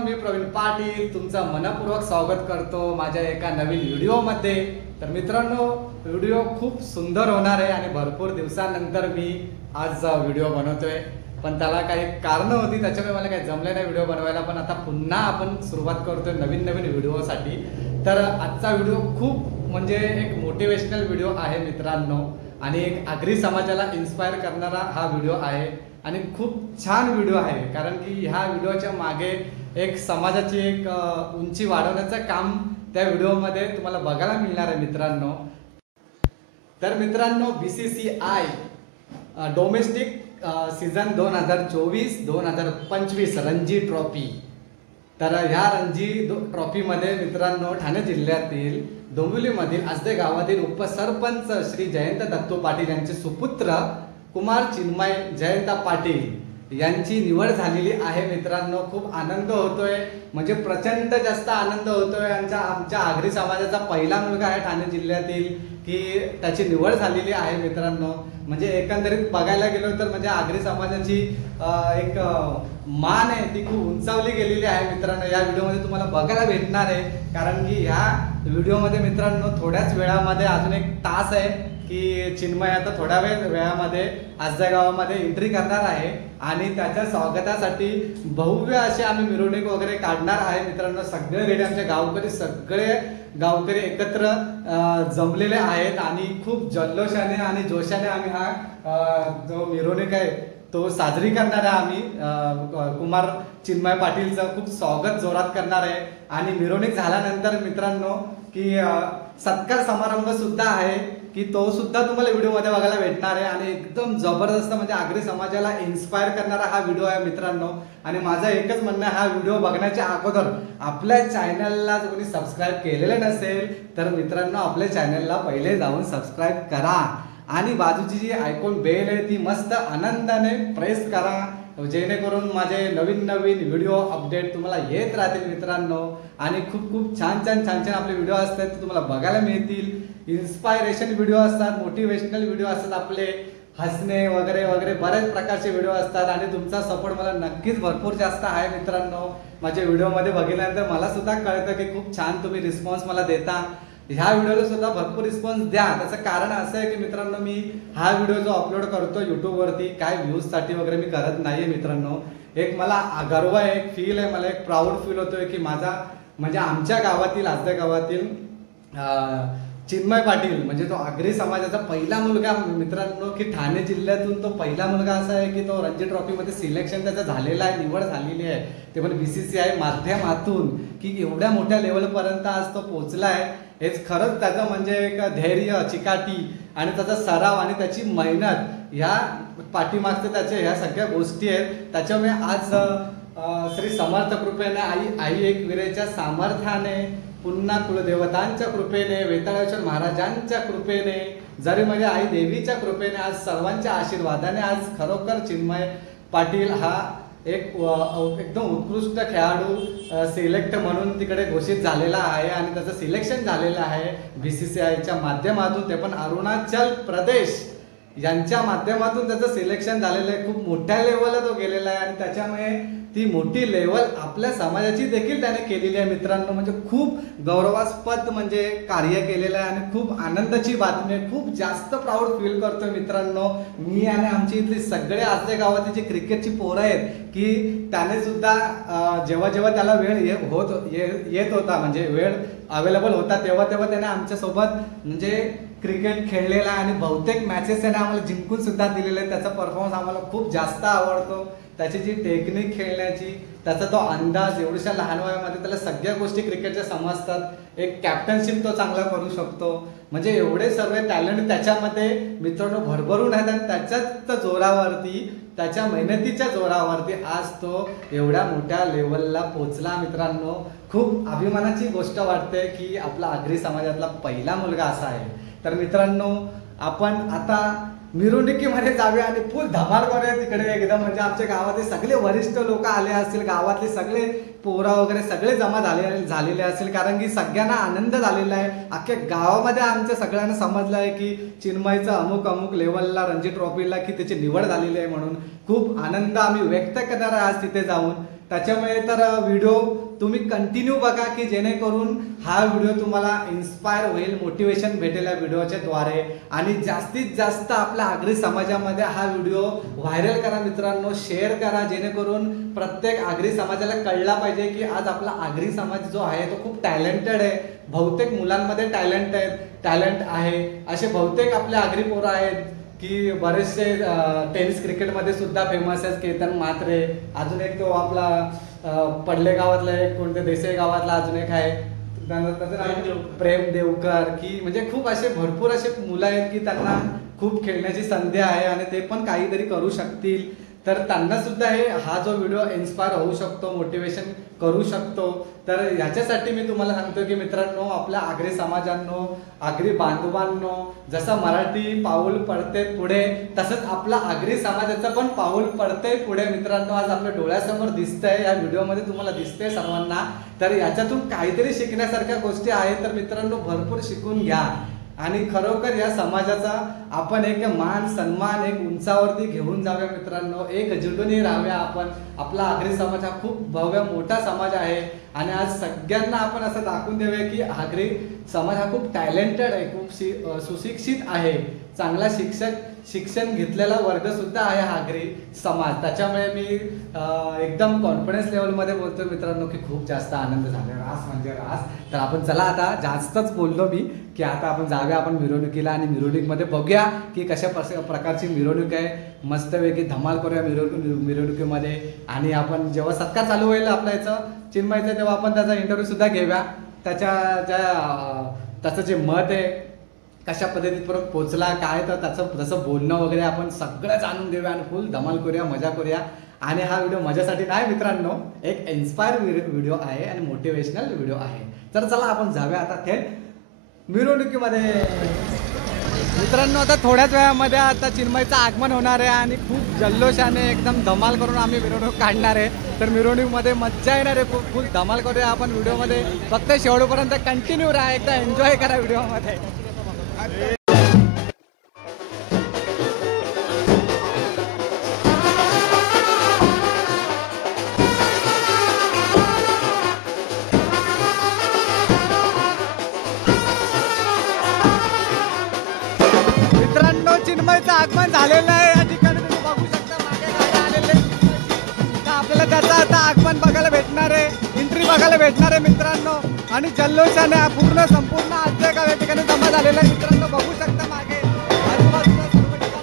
मी प्रवीण पाटील तुमचं मनपूर्वक स्वागत करतो माझ्या एका नवीन व्हिडिओमध्ये। तर मित्रांनो, व्हिडिओ खूप सुंदर होणार आहे आणि भरपूर दिवसानंतर मी आज व्हिडिओ बनवतोय, पण त्याला काही कारण होती त्याच्यामुळे मला काही जमले नाही व्हिडिओ बनवायला। पण आता पुन्हा आपण सुरुवात करतोय नवीन व्हिडिओसाठी। तर आजचा व्हिडिओ खूप म्हणजे एक मोटिवेशनल व्हिडिओ आहे मित्रांनो, आणि एक आगरी समाजाला इन्स्पायर करणारा हा व्हिडिओ आहे आणि खूप छान व्हिडिओ आहे, कारण की ह्या व्हिडिओच्या मागे एक समाजाची एक उंची वाढवण्याचं काम त्या व्हिडिओमध्ये तुम्हाला बघायला मिळणार आहे मित्रांनो। तर मित्रांनो, BCCI domestic season 2024-2025 Ranji trophy, तर ह्या रणजी ट्रॉफीमध्ये मित्रांनो ठाणे जिल्ह्यातील डोंबिवलीमधील आसदे गावातील उपसरपंच श्री जयंत दत्तू पाटील यांचे सुपुत्र कुमार चिन्मय जयंत पाटील यांची निवड झालेली आहे मित्रांनो। खूप आनंद होतोय, म्हणजे प्रचंड जास्त आनंद होतोय। आमच्या आगरी समाजाचा पहिला मुलगा आहे ठाणे जिल्ह्यातील की त्याची निवड झालेली आहे मित्रांनो। म्हणजे एकंदरीत बघायला गेलो तर म्हणजे आगरी समाजाची एक मान आहे ती खूप उंचावली गेलेली आहे मित्रांनो। या व्हिडिओमध्ये तुम्हाला बघायला भेटणार आहे, कारण की ह्या व्हिडिओमध्ये मित्रांनो थोड्याच वेळामध्ये अजून एक तास आहे की चिन्मय आता थोड्या वेळामध्ये आसदा गावामध्ये एंट्री करणार आहे आणि त्याच्या स्वागतासाठी भव्य असे आम्ही मिरवणूक वगैरे काढणार आहे मित्रांनो। सगळे रेडी आमचे सगळे गावकरी एकत्र जमलेले आहेत आणि खूप जल्लोषाने आणि जोशाने आम्ही हा जो मिरवणूक आहे तो साजरी करणार आहे। आम्ही कुमार चिन्मय पाटीलचं खूप स्वागत जोरात करणार आहे आणि मिरवणूक झाल्यानंतर मित्रांनो की सत्कार समारंभ सुद्धा आहे की तो सुद्धा तुम्हाला व्हिडिओमध्ये बघायला भेटणार आहे आणि एकदम जबरदस्त म्हणजे आगरी समाजाला इन्स्पायर करणारा हा व्हिडिओ आहे मित्रांनो। आणि माझं एकच म्हणणं आहे, हा व्हिडिओ बघण्याच्या अगोदर आपल्या चॅनलला जर कोणी सबस्क्राईब केलेलं नसेल तर मित्रांनो आपल्या चॅनलला पहिले जाऊन सबस्क्राईब करा आणि बाजूची जी आयकॉन बेल आहे ती मस्त आनंदाने प्रेस करा, जेणेकरून माझे नवीन व्हिडिओ अपडेट तुम्हाला येत राहतील मित्रांनो। आणि खूप छान आपले व्हिडिओ असतात ते तुम्हाला बघायला मिळतील। इन्स्पायरेशन व्हिडिओ असतात, मोटिवेशनल व्हिडिओ असतात, आपले हसणे वगैरे बरेच प्रकारचे व्हिडिओ असतात आणि तुमचा सपोर्ट मला नक्कीच भरपूर जास्त आहे मित्रांनो। माझ्या व्हिडिओमध्ये बघितल्यानंतर मला सुद्धा कळतं की खूप छान तुम्ही रिस्पॉन्स मला देता। ह्या व्हिडिओला सुद्धा भरपूर रिस्पॉन्स द्या। त्याचं कारण असं आहे की मित्रांनो मी हा व्हिडिओ जो अपलोड करतो युट्यूबवरती काय व्ह्यूजसाठी वगैरे मी करत नाहीये मित्रांनो। एक मला गर्व आहे, एक फील आहे, मला एक प्राऊड फील होतोय की माझा म्हणजे आमच्या गावातील आसदा गावातील चिन्मय पाटील म्हणजे तो आगरी समाजाचा पहिला मुलगा मित्रांनो, की ठाणे जिल्ह्यातून तो पहिला मुलगा असा आहे की तो रणजी ट्रॉफीमध्ये सिलेक्शन त्याचं झालेलं आहे, निवड झालेली आहे, ते पण BCCI माध्यमातून की एवढ्या मोठ्या लेवलपर्यंत आज तो पोहोचला आहे। हेच खरंच त्याचं म्हणजे एक धैर्य, चिकाटी आणि त्याचा सराव आणि त्याची मेहनत ह्या पाठीमागचं त्याच्या ह्या सगळ्या गोष्टी आहेत। त्याच्यामुळे आज श्री समर्थ कृपेने आई एक विरेच्या सामर्थ्याने पुन्हा कुलदेवतांच्या कृपेने वेताळेश्वर महाराजांच्या कृपेने जरी म्हणजे आई देवीच्या कृपेने आज सर्वांच्या आशीर्वादाने आज खरोखर चिन्मय पाटील हा एक एकदम उत्कृष्ट खेळाडू सिलेक्ट म्हणून तिकडे घोषित झालेला आहे आणि त्याचं सिलेक्शन झालेलं आहे BCCIच्या माध्यमातून, ते पण अरुणाचल प्रदेश यांच्या माध्यमातून त्याचं सिलेक्शन झालेलं आहे। खूप मोठ्या लेवलला तो गेलेला आहे आणि त्याच्यामुळे ती मोठी लेवल आपल्या समाजाची देखील त्याने केलेली आहे मित्रांनो। म्हणजे खूप गौरवास्पद म्हणजे कार्य केलेलं आहे आणि खूप आनंदाची बातमी आहे, खूप जास्त प्राऊड फील करतोय मित्रांनो मी आणि आमची इथली सगळे आसदे गावातील जे क्रिकेटची पोरं आहेत की त्याने सुद्धा जेव्हा त्याला वेळ येत होता म्हणजे वेळ अवेलेबल होता तेव्हा त्याने आमच्यासोबत म्हणजे क्रिकेट खेळलेला आणि बहुतेक मॅचेस त्याने आम्हाला जिंकून सुद्धा दिलेले आहेत। त्याचा परफॉर्मन्स आम्हाला खूप जास्त आवडतो, त्याची जी टेक्निक खेळण्याची, त्याचा तो अंदाज, एवढ्याशा लहान वयामध्ये त्याला सगळ्या गोष्टी क्रिकेटच्या समजतात, एक कॅप्टनशिप तो चांगला करू शकतो, म्हणजे एवढे सर्व टॅलेंट त्याच्यामध्ये मित्रांनो भरभरून आहेत आणि त्याच्याच जोरावरती, त्याच्या मेहनतीच्या जोरावरती आज तो एवढ्या मोठ्या लेवलला पोहोचला मित्रांनो। खूप अभिमानाची गोष्ट वाटते की आपला आगरी समाजातला पहिला मुलगा असा आहे। तर मित्रांनो आपण आता मिरवणुकीमध्ये जाऊया आणि फुल धमाल करूया तिकडे एकदम, म्हणजे आमच्या गावातले सगळे वरिष्ठ लोक आले असतील, गावातले सगळे पोरा वगैरे सगळे जमा झालेले असतील, कारण की सगळ्यांना आनंद झालेला आहे। अख्ख्या गावामध्ये आमच्या सगळ्यांना समजलं आहे की चिन्मयचं अमुक लेवलला रणजी ट्रॉफीला की त्याची निवड झालेली आहे, म्हणून खूप आनंद आम्ही व्यक्त करणार आहे आज तिथे जाऊन। त्याच्यामुळे तर व्हिडिओ तुम्ही कंटिन्यू बघा की जेणेकरून हा व्हिडिओ तुम्हाला इन्स्पायर होईल, मोटिवेशन भेटेल या व्हिडिओच्या द्वारे आणि जास्तीत जास्त आपल्या आगरी समाजामध्ये हा व्हिडिओ व्हायरल करा मित्रांनो, शेअर करा, जेणेकरून प्रत्येक आगरी समाजाला कळला पाहिजे की आज आपला आगरी समाज जो आहे तो खूप टॅलेंटेड आहे. बहुतेक मुलांमध्ये टॅलेंट आहे. असे बहुतेक आपले आगरी पोरं आहेत की बरेचसे टेनिस क्रिकेटमध्ये सुद्धा फेमस आहेत. केतन म्हात्रे, अजून एक तो आपला पडले गावातला एक कोणत्या देसाई गावातला अजून एक आहे प्रेम देवकर, की म्हणजे खूप असे भरपूर असे मुलं आहेत की त्यांना खूप खेळण्याची संधी आहे आणि ते पण काहीतरी करू शकतील. तर त्यांना सुद्धा हा जो व्हिडिओ इन्स्पायर होऊ शकतो, मोटिवेशन करू शकतो. तर याच्यासाठी मी तुम्हाला सांगतो की मित्रांनो, आपल्या आगरी समाजांनो, आगरी बांधवांनो, जसं मराठी पाऊल पडते पुढे तसंच आपला आगरी समाजाचं पण पाऊल पडते पुढे मित्रांनो. आज आपल्या डोळ्यासमोर दिसतंय, या व्हिडिओमध्ये तुम्हाला दिसतंय सर्वांना. तर याच्यातून काहीतरी शिकण्यासारख्या गोष्टी आहेत. तर मित्रांनो, भरपूर शिकून घ्या आणि खरोखर या समाजाचा आपण एक मान सन्मान एक उंचावरती घेऊन जाऊया मित्रांनो. एकजुटीने राहूया आपण. आपला आगरी समाज हा खूप भव्य मोठा समाज आहे आणि आज सगळ्यांना आपण असं दाखवून देऊया की आगरी समाज हा खूप टॅलेंटेड आहे, खूप सुशिक्षित आहे, चांगला शिक्षण घेतलेला वर्ग सुद्धा आहे आगरी समाज. त्याच्यामुळे मी एकदम कॉन्फिडन्स लेवलमध्ये बोलतो मित्रांनो की खूप जास्त आनंद झाला. रास म्हणजे रास. तर आपण चला, आता जास्तच बोललो मी की आता आपण जाऊया आपण मिरवणुकीला आणि मिरवणुकीमध्ये बघूया की कशा प्रकारची मिरवणूक आहे. मस्तपैकी धमाल करूया मिरवणुकीमध्ये. आणि आपण जेव्हा सत्कार चालू होईल आपल्या याचं चिन्मयचं तेव्हा आपण त्याचा इंटरव्ह्यू सुद्धा घेऊया. त्याचं जे मत आहे, कशा पद्धतीपर्यंत पोहोचला, काय तर त्याचं जसं बोलणं वगैरे आपण सगळं जाणून घेऊया आणि फुल धमाल करूया, मजा करूया. आणि हा व्हिडिओ माझ्यासाठी नाही मित्रांनो, एक इन्स्पायर व्हिडिओ आहे आणि मोटिवेशनल व्हिडिओ आहे. तर चला आपण जाऊया आता थेट मिरवणुकीमध्ये. मित्रांनो, आता थोड्याच वेळामध्ये आता चिन्मयचं आगमन होणार आहे आणि खूप जल्लोषाने एकदम धमाल करून आम्ही मिरवणूक काढणार आहे. तर मिरवणुकीमध्ये मज्जा येणार आहे, खूप फुल धमाल करूया आपण व्हिडिओमध्ये. फक्त शेवटपर्यंत कंटिन्यू राहा, एकदा एन्जॉय करा व्हिडिओमध्ये. मित्रांनो, चिन्मयचं आगमन झालेलं आहे. या ठिकाणी तुम्ही बघू शकता मागे गाडी आलेली आहे. आपल्याला त्याचं आता आगमन बघायला भेटणार आहे, एंट्री बघायला भेटणार आहे मित्रांनो. आणि जल्लोषाने पूर्ण संपूर्ण आजच्या गाव या ठिकाणी जमा झालेला आहे मित्रांनो. बघू शकता मागे आजूबाजूला सर्व ठिकाणी.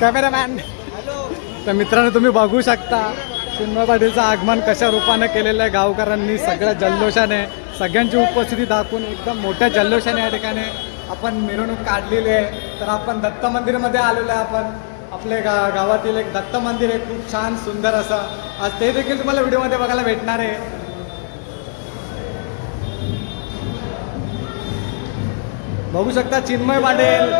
कॅमेरामॅन. तर मित्रांनो, तुम्ही बघू शकता चिन्मय पाटीलचं आगमन कशा रूपाने केलेलं आहे गावकऱ्यांनी. सगळ्या जल्लोषाने सगळ्यांची उपस्थिती दाखवून एकदम मोठ्या जल्लोषाने या ठिकाणी आपण मिरवणूक काढलेली आहे. तर आपण दत्त मंदिरमध्ये आलेलो आहे. आपण आपल्या गावातील एक दत्त मंदिर आहे, खूप छान सुंदर असं. आज ते देखील तुम्हाला व्हिडिओमध्ये बघायला भेटणार आहे. बघू शकता चिन्मय पाटील,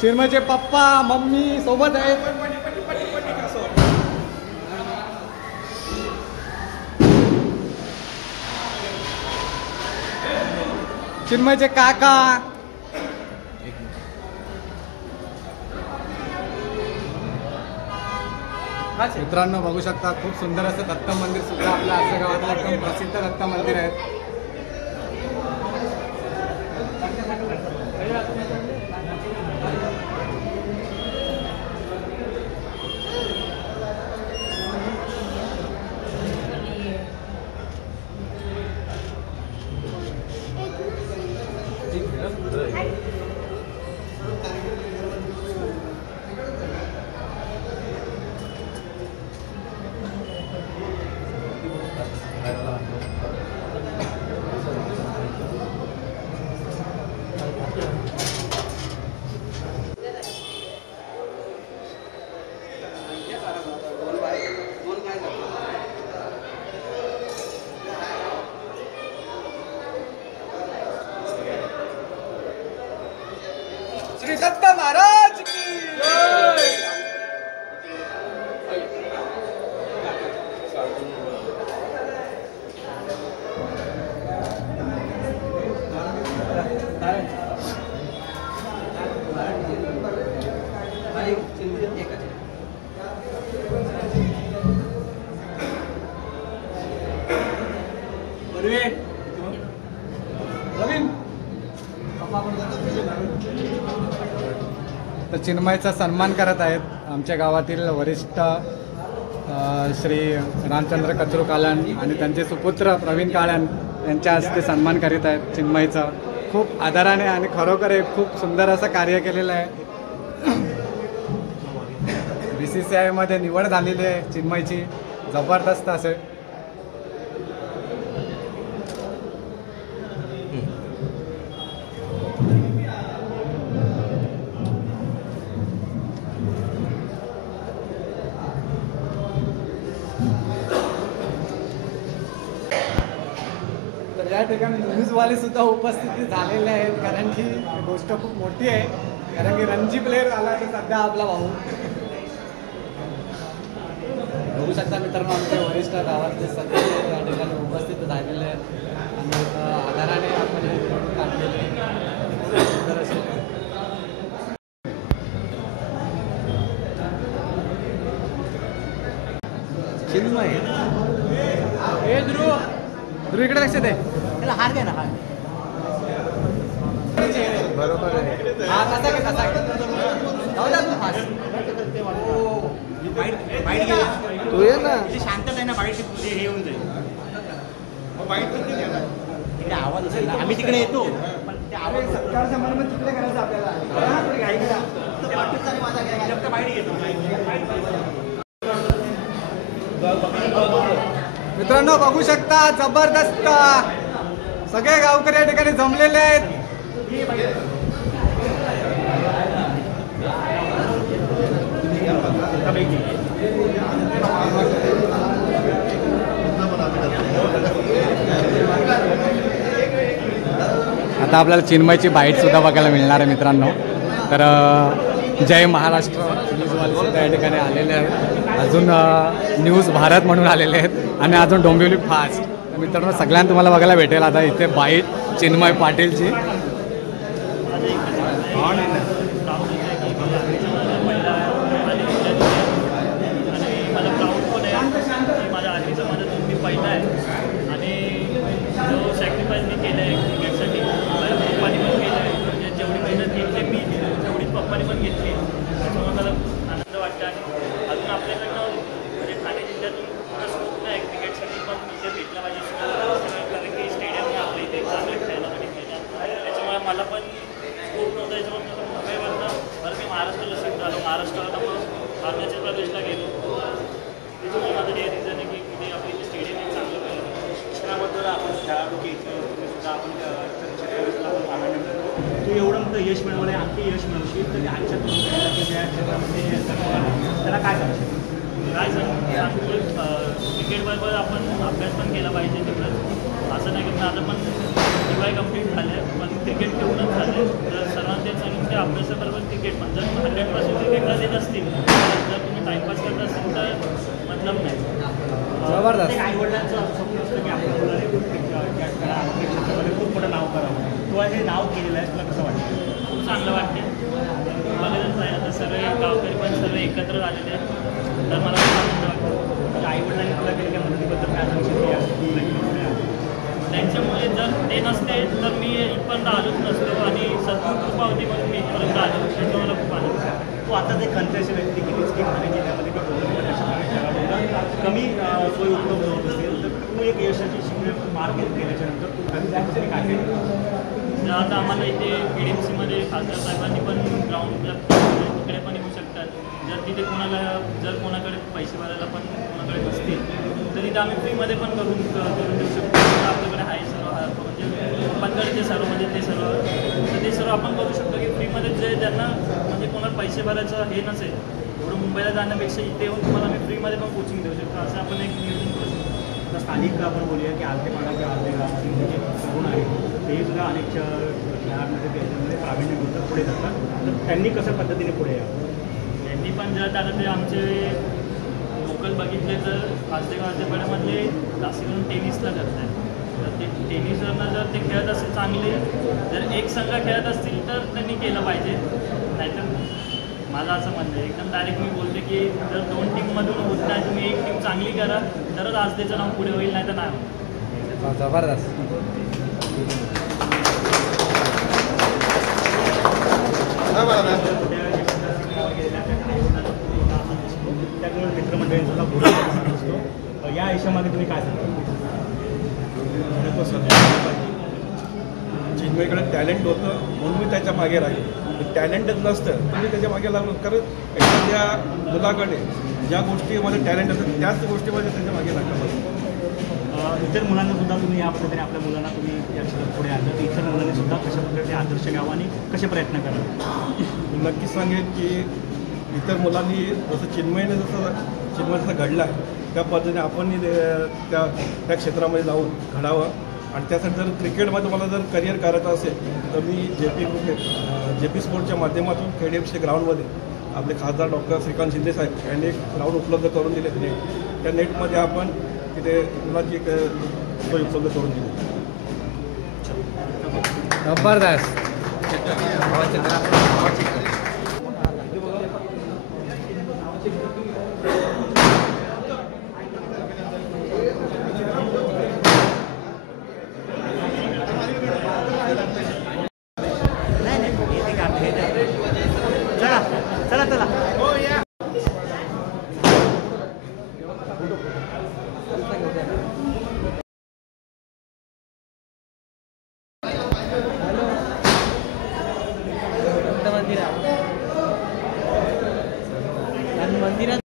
चिन्मयचे पप्पा मम्मी सोबत आहेत. चिन्मयचे काका, मित्रांनो बघू शकता खूप सुंदर असं दत्त मंदिर सुद्धा आपल्या आसरे गावातलं एकदम प्रसिद्ध दत्त मंदिर आहे. श्री दत्त महाराज की जय. तर चिन्मयचा सन्मान करत आहेत आमच्या गावातील वरिष्ठ श्री रामचंद्र कचरू कालन आणि त्यांचे सुपुत्र प्रवीण काळन यांच्या हस्ते सन्मान करीत आहेत. चिन्मयचा खूप आदराने आणि खरोखर एक खूप सुंदर असं कार्य केलेलं आहे. BCCI मध्ये निवड झालेली आहे चिन्मयची, जबरदस्त असे. या ठिकाणी न्यूजवाले सुद्धा उपस्थित झालेले आहेत, कारण की गोष्ट खूप मोठी आहे. कारण की रणजी प्लेअर आला आहे सध्या आपला भाऊ. बघू शकता मित्रांनो आमचे वरिष्ठ गावातले सगळे या ठिकाणी उपस्थित झालेले आहेत आणि आधाराने आपण हे निवडणूक काढलेली सुंदर असे. चिन्मय हे ध्रुव इकडे लक्ष दे. त्याला हार घे ना, हार बरोबर आहे. हा कसा घे, कसा घे तू ये ना. शांतता आहे ना, बाईट हे येऊन जाईल. तिकडे आवाज असेल ना, आम्ही तिकडे येतो पण ते आवाज सत्कारच्या मन तिकडे करायचं आपल्याला. बाईट घेतो. मित्रांनो बघू शकता जबरदस्त सगळे गावकरी या ठिकाणी जमलेले आहेत. आता आपल्याला चिन्मयची बाईट सुद्धा बघायला मिळणार आहे मित्रांनो. तर जय महाराष्ट्र न्यूजवाले सुद्धा या ठिकाणी आलेले आहेत, अजून न्यूज भारत म्हणून आलेले आहेत आणि अजून डोंबिवली फास्ट. तर मित्रांनो सगळ्यांना तुम्हाला बघायला भेटेल आता इथे बाईट चिन्मय पाटीलची. मला पण खूप नव्हतं याच्यावर मी महाराष्ट्राला शिफ्ट झालो. महाराष्ट्राला मग अरुणाचल प्रदेशला गेलो. त्याच्यामुळे माझं हे रिझन आहे की तिथे आपली स्टेडियम चांगलं केलं. शिक्षणाबद्दल आपण खेळाडू की सुद्धा आपण प्राधान्य मिळतं. तू एवढं मोठं यश मिळवलं आहे, आणखी यश मिळवशील तर आजच्या ज्या क्षेत्रामध्ये त्याला काय करायचं? काय सांगू क्रिकेटबरोबर आपण अभ्यास पण केला पाहिजे तिकडं. असं नाही की माझं पण DY कंप्लीट झालं आहे, पण क्रिकेट खेळूनच झालं आहे. तर सर्वांना तेच सांगेन की अभ्यासाबरोबर क्रिकेट पण जर 100% क्रिकेटला देत असतील, जर तुम्ही टाईमपास करत असतील तर मतलब नाही. जबरदस्त. आईवडिलांचं स्वप्न असतं की आपल्या मुलाने क्षेत्रामध्ये खूप मोठं नाव करावं. तू हे नाव केलेलं आहे, तुला कसं वाटतं? खूप चांगलं वाटते. बघतच आहे आता सर्व गावकरी पण सर्व एकत्र झालेले आहेत, तर मला खूप आनंद वाटतो. आईवडिलांनी तुला केलेल्या मदतीबद्दल काय सांगशील? त्यांच्यामुळे जर ते नसते तर मी इथपर्यंत आलोच नसतो आणि सद्गुरू कृपा होती म्हणून मी इथपर्यंत आलो. त्याचा मला खूप आनंद आहे. तू आता ते कंत्राशी व्यक्ती केली की ठाणे जिल्ह्यामध्ये की कोल्हापूर अशा कमी सोयी उपलब्ध होत असतील, तर तू एक यशाची मार्ग केल्याच्यानंतर तू त्यासाठी काय केलं? तर आता आम्हाला इथे PDMCमध्ये खासदार साहेबांनी पण ग्राउंड उपलब्ध केले, तिकडे पण येऊ शकतात. जर तिथे कोणाकडे पैसे भरायला पण कोणाकडे नसतील तर तिथे आम्ही फ्रीमध्ये पण करून देऊ शकतो. आपल्याकडे आहे सर्व म्हणजे पप्पांकडे ते सर्व म्हणजे ते सर्व तर ते सर्व आपण करू शकतो की फ्रीमध्ये जे ज्यांना म्हणजे कोणाला पैसे भरायचं हे नसेल, एवढं मुंबईला जाण्यापेक्षा इथे येऊन तुम्हाला आम्ही फ्रीमध्ये पण कोचिंग देऊ शकतो. असं आपण एक नियोजन करू शकतो. आता स्थानिक आपण बोलूया की आलतेपाडा किंवा आलतेगावातील जे तरुण आहेत ते सुद्धा अनेक खेळांमध्ये त्याच्यामध्ये प्रावीण्य मिळतं, पुढे जातात. तर त्यांनी कशा पद्धतीने पुढे यावं? त्यांनी पण जर आता ते आमचे लोकल बघितले तर आलतेपाड्यामधले जास्त करून टेनिसला करत आहेत. तर ते टेनिसवरनं जर ते खेळत असतील चांगले, जर एक संघ खेळत असतील तर त्यांनी केलं पाहिजे. नाहीतर माझं असं म्हणणं आहे, एकदम डायरेक्ट मी बोलते की जर 2 टीममधून होत नाही, तुम्ही एक टीम चांगली करा तरच आजदेचं नाव पुढे होईल, नाही तर नाही होत. जबरदस्त. त्यामुळे मित्रमंडळींचा पुढे असतो. या आयुष्यामध्ये तुम्ही काय सांगता? चिन्मयकडे टॅलेंट होतं म्हणून मी त्याच्या मागे राहील. टॅलेंटच नसतं तर मी त्याच्या मागे लागलो, कारण एखाद्या मुलाकडे ज्या गोष्टीमध्ये टॅलेंट असतं त्याच गोष्टीमध्ये त्याच्या मागे लागलं. इतर मुलांना सुद्धा तुम्ही या पद्धतीने आपल्या मुलांना तुम्ही या क्षेत्रात पुढे आणलं, तर इतर मुलांनी सुद्धा कशा प्रकारचे आदर्श घ्यावा आणि कसे प्रयत्न करावे? मी नक्कीच सांगेन की इतर मुलांनी जसं चिन्मयचं घडला त्या पद्धतीने आपण त्या क्षेत्रामध्ये जाऊन घडावं. आणि त्यासाठी जर क्रिकेटमध्ये मला जर करिअर करायचं असेल तर मी JP स्पोर्टच्या माध्यमातून KDMC ग्राउंडमध्ये आपले खासदार डॉक्टर श्रीकांत शिंदे साहेब यांनी एक ग्राउंड उपलब्ध करून दिले. नेट त्या नेटमध्ये आपण तिथे मुलांची एक सोय उपलब्ध करून दिली. जबरदस्त. चला चला. मंदिरात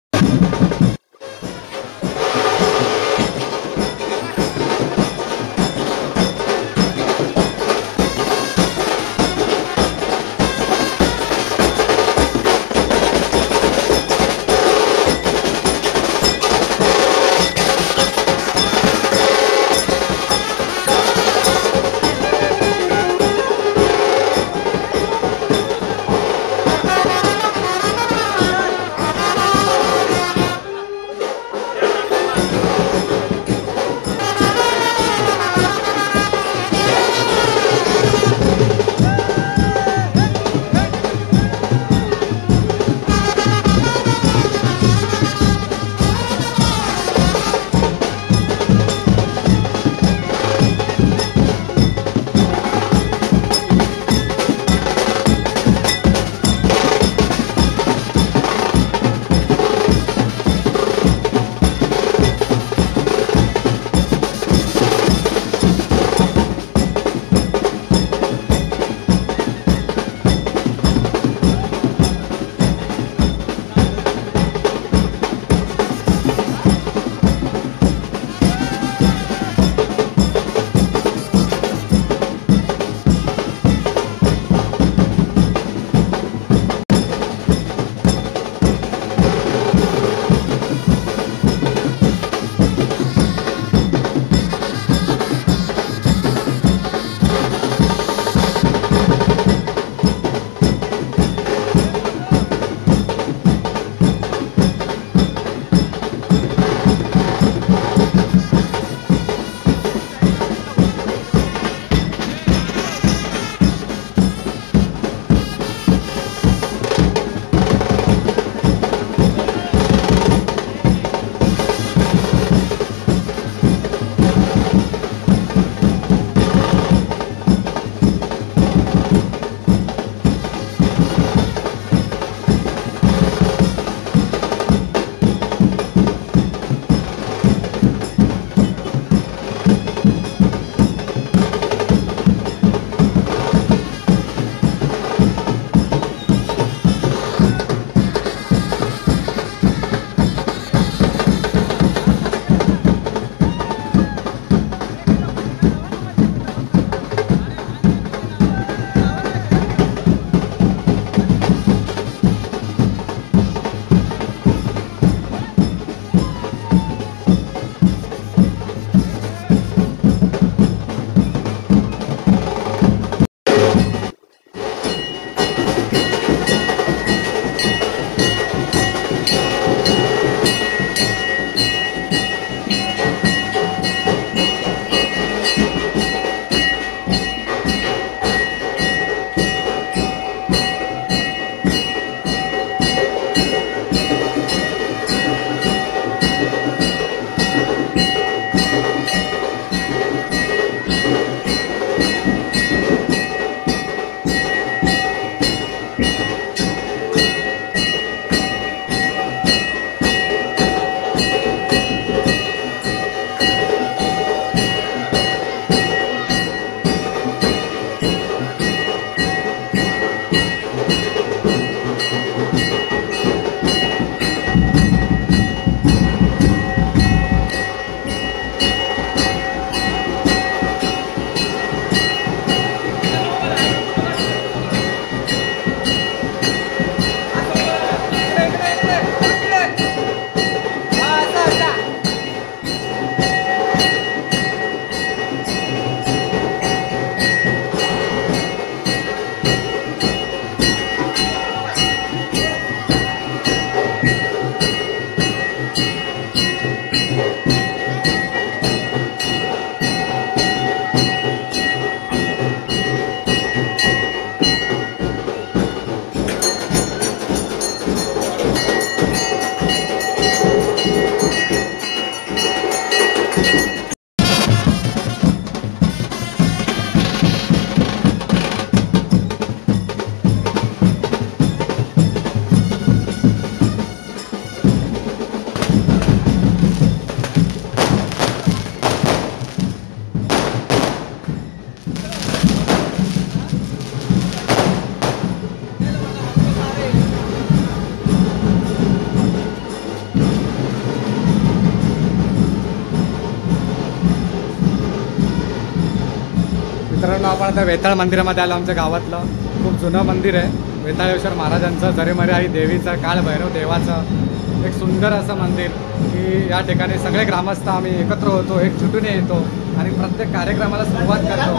आपण आता वेताळ मंदिरामध्ये आलो. आमच्या गावातलं खूप जुनं मंदिर आहे वेताळेश्वर महाराजांचं, जरेमरे आई देवीचं, काळ भैरव देवाचं एक सुंदर असं मंदिर की या ठिकाणी सगळे ग्रामस्थ आम्ही एकत्र होतो, एक जुटून येतो आणि प्रत्येक कार्यक्रमाला सुरुवात करतो.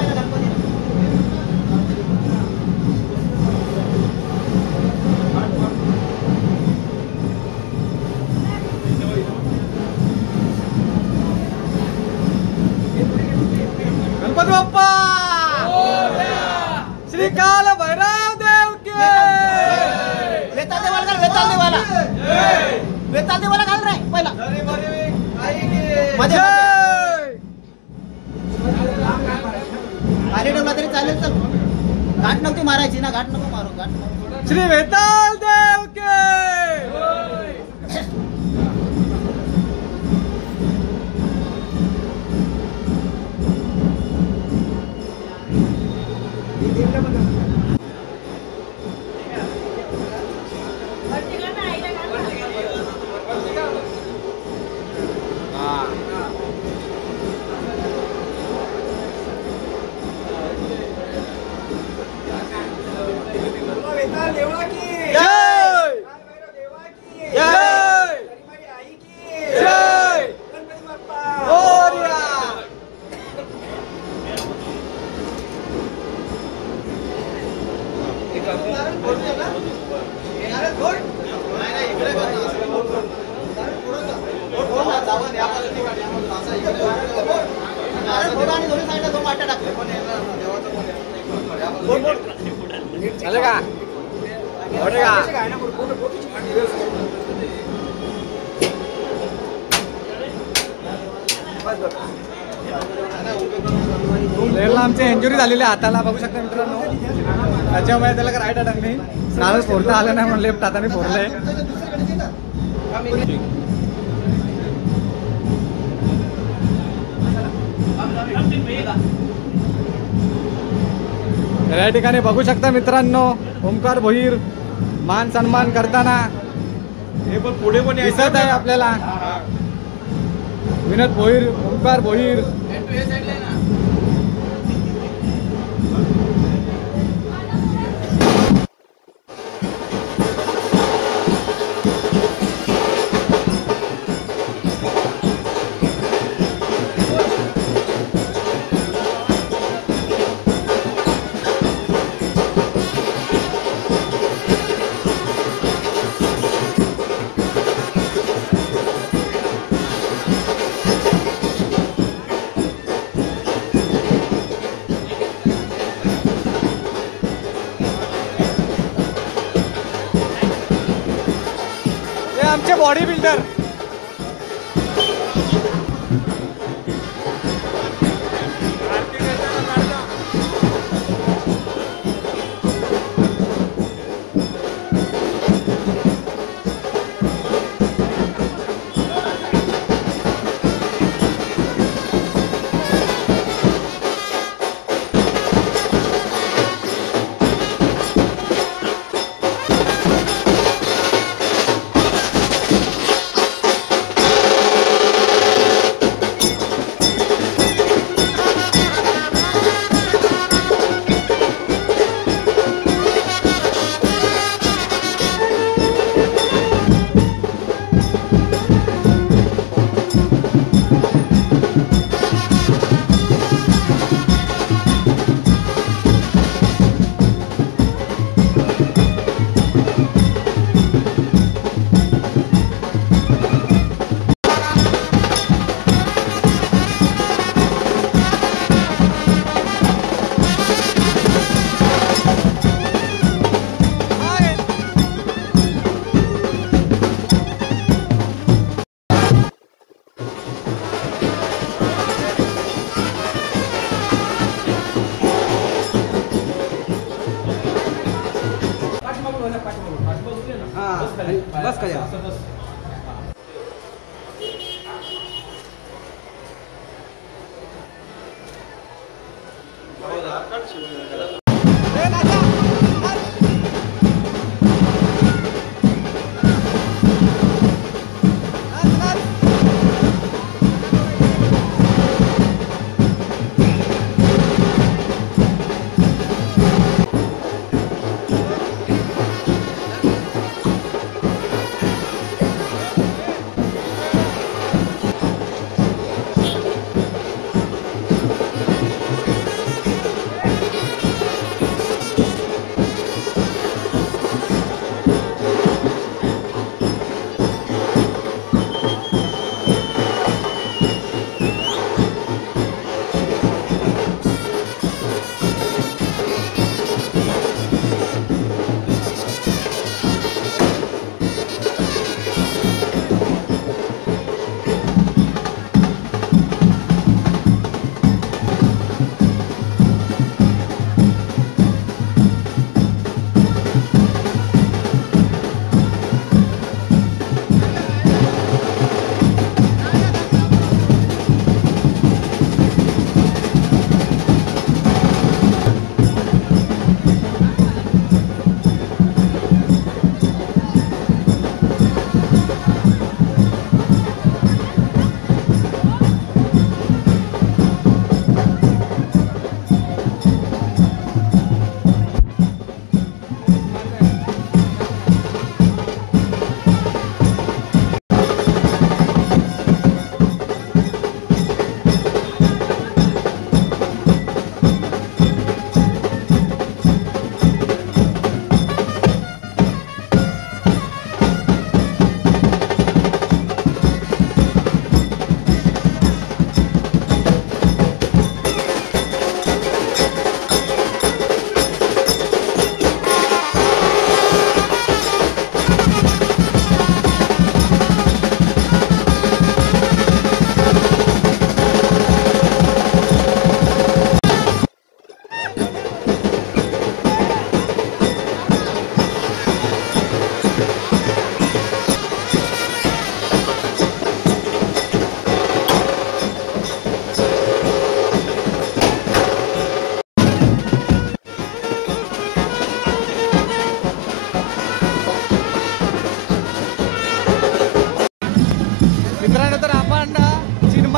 गणपती बाप्पा श्री काल भैरव देव की वेताल देवाला घाल रे पहिला मध्ये खाली ठेवला तरी चालेल. चल घाट नव्हती मारायची ना, घाट नको मारू, घाट नको. श्री वेताल देव की प्लेअरला आमची इंजुरी झालेली आहे हाताला, बघू शकता मित्रांनो. त्याच्यामुळे त्याला राईट हाताने नारळ फोडता आलं नाही म्हणून लेफ्ट हाताने फोडलंय. या ठिकाणी बघू शकता मित्रांनो ओमकार भोईर मान सन्मान करताना हे पण पुढे पण दिसत आहे आपल्याला. विनोद भोईर, ओमकार भोईर. आमचे बॉडी बिल्डर बस का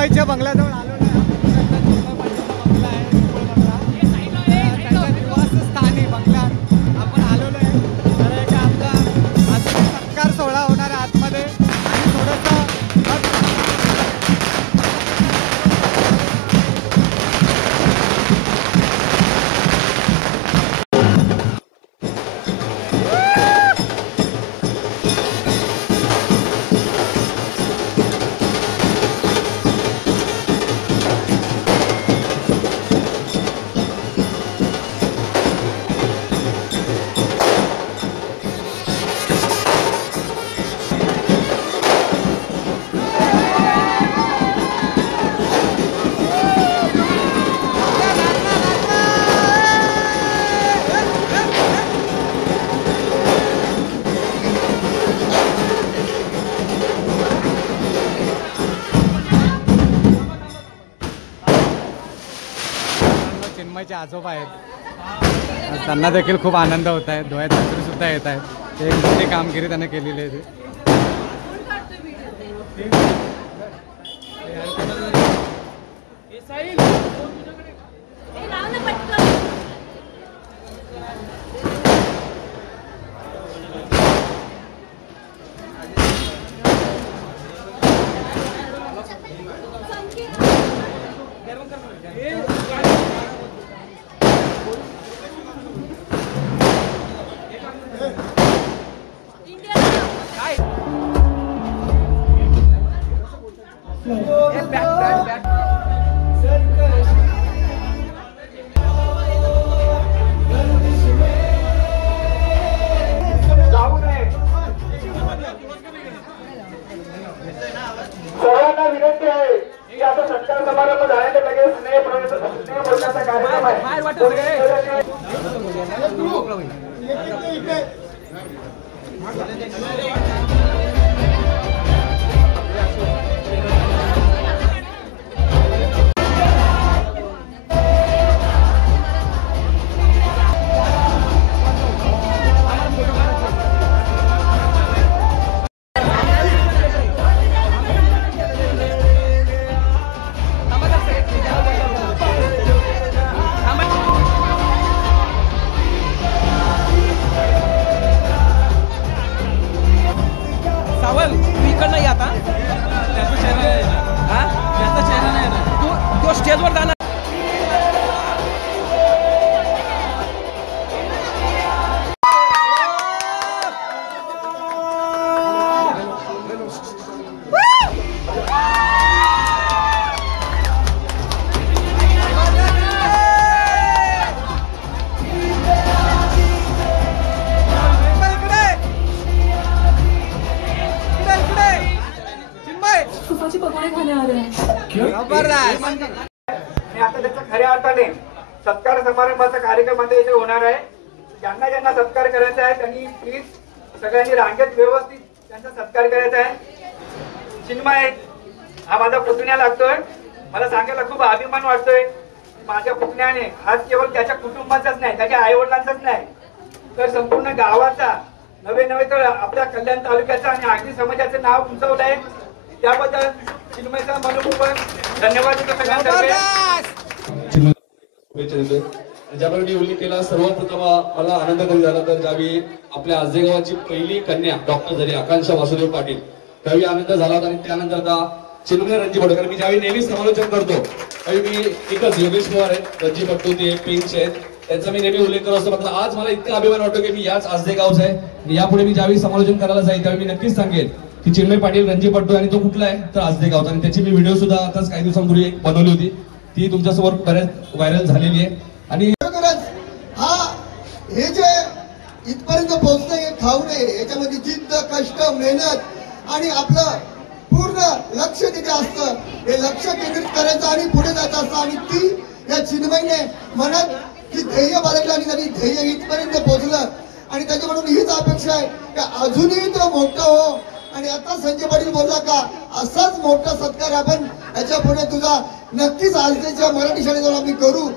चिन्मयच्या बंगल्याजवळ आलो नाही. चिन्मय पाटीलचा बंगला आहे, गोकुळ बंगला. त्यांच्या निवासस्थानी बंगल्यात आपण आलेलो आहे. तर एक आपला आज सत्कार सोहळा होणार आहे आतमध्ये आणि थोडंसं चिन्मयचे आजोबा आहेत. त्यांना देखील खूप आनंद होत आहे. डोळ्यात अश्रू सुद्धा येत आहेत. एक मोठी कामगिरी त्याने केलेली आहे. सर्वांना विनंती आहे की आता सत्कार समारंभ झाल्याने लगेच स्नेह बोलण्याचा कार्यक्रम आहे. स्टेजवर जाणार. तुपाचे पकोडे खाणे आ रहे हैं. आणि आता त्याचा खऱ्या अर्थाने सत्कार समारंभाचा कार्यक्रम आता इथे होणार आहे. ज्यांना ज्यांना सत्कार करायचा आहे त्यांनी प्लीज सगळ्यांनी रांगेत व्यवस्थित त्यांचा सत्कार करायचा आहे. चिन्मय हा माझा पुतण्या लागतोय. मला सांगायला खूप अभिमान वाटतोय. माझ्या पुतण्याने आज केवळ त्याच्या कुटुंबाचाच नाही, त्याच्या आई वडिलांचाच नाही, तर संपूर्ण गावाचा नवे नवे तर आपल्या कल्याण तालुक्याचा आणि आगरी समाजाचं नाव उंचावलं आहे. त्याबद्दल चिन्मयचा मनपूर्वक धन्यवाद देतो सगळ्यांतर्फे. ज्यावेळी मी उल्लेख केला, सर्वप्रथम मला आनंद कधी झाला तर ज्यावेळी आपल्या आजदेगावाची पहिली कन्या डॉक्टर झाली आकांक्षा वासुदेव पाटील, त्यावेळी आनंद झाला होता. आणि त्यानंतर आता चिन्मय रणजी भटकर, मी ज्यावेळी नेहमी समालोचन करतो त्यावेळी मी एकच योगेश पवार आहेत, रणजी भट्टू ते पिंच आहेत, त्यांचा मी नेहमी उल्लेख करत असतो. मात्र आज मला इतका अभिमान वाटतो की मी याच आजदेगावचा आहे. यापुढे मी ज्यावेळी समालोचन करायला जाईल त्यावेळी मी नक्कीच सांगेन की चिन्मय पाटील रणजी पट्टू आणि तो कुठला आहे तर आजदेगावचा. आणि त्याची मी व्हिडिओ सुद्धा आताच काही दिवसांपूर्वी एक बनवली होती, ती तुमच्यासमोर बऱ्याच व्हायरल झालेली आहे. आणि हा हे जे इथपर्यंत पोहोचणं हे खाऊ नये, याच्यामध्ये जिद्द, कष्ट, मेहनत आणि आपलं पूर्ण लक्ष तिथे असतं. हे लक्ष केंद्रित करायचं आणि पुढे जायचं असतं. आणि ती या चिन्मयने मनात ती ध्येय बाळगलं आणि त्यांनी ध्येय इथपर्यंत पोहोचलं. आणि त्याच्याकडून हीच अपेक्षा आहे की अजूनही तो मोठा हो. आणि आता संजय पाटील बोलला का असाच मोठा सत्कार आपण याच्या पुढे तुझा नक्कीच आजच्या मराठी शाळेत आम्ही करू.